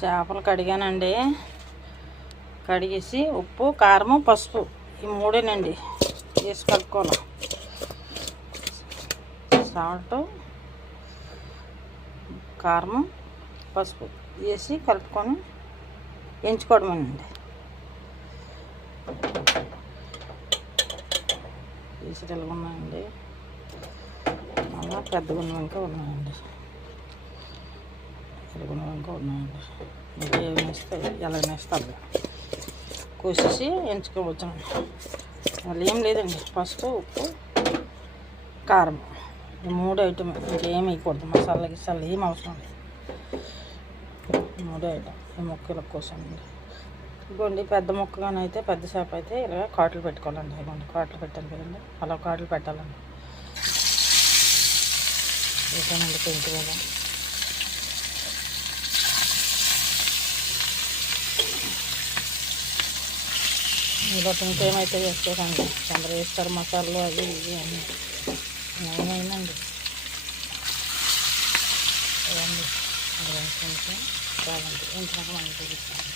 చేపలు కడిగానండి. కడిగేసి ఉప్పు, కారము, పసుపు ఈ మూడేనండి వేసి కలుపుకోవాలి. సాల్ట్, కారము, పసుపు వేసి కలుపుకొని ఎంచుకోవడమేనండి. పీసులు ఉన్నాయండి, మళ్ళీ పెద్ద గుండె ఇంకా ఉన్నాయండి, ఎరుగున ఇంకా ఉన్నాయండి. ఇంకా ఏమి వేస్తాయి, ఎలా వేస్తారు కోసేసి ఎంచుకోవచ్చు. మళ్ళీ ఏం లేదండి, పసుపు, ఉప్పు, కారం ఈ 3 ఐటమ్, ఇంకేం వేయకూడదు. మసాలా గిసాలు ఏం అవసరం లేదు. 3 ఐటమ్ ఈ ముక్కల కోసం అండి. ఇదిగోండి పెద్ద ముక్కగానైతే, పెద్ద చేప అయితే ఇలా కాట్లు పెట్టుకోవాలండి. ఇదిగోండి కాట్లు పెట్టాలి కదండి, అలా కాట్లు పెట్టాలండి. వేసానండి పెంచి కదా. ఇలా ఇంకేమైతే వేసుకోకండి, తొందర వేస్తారు మసాలాలు అవి ఇవి అన్నీ. నేనైనండి ఇవ్వండి కొంచెం చాలండి, ఇంట్లో మనం చూపిస్తాను.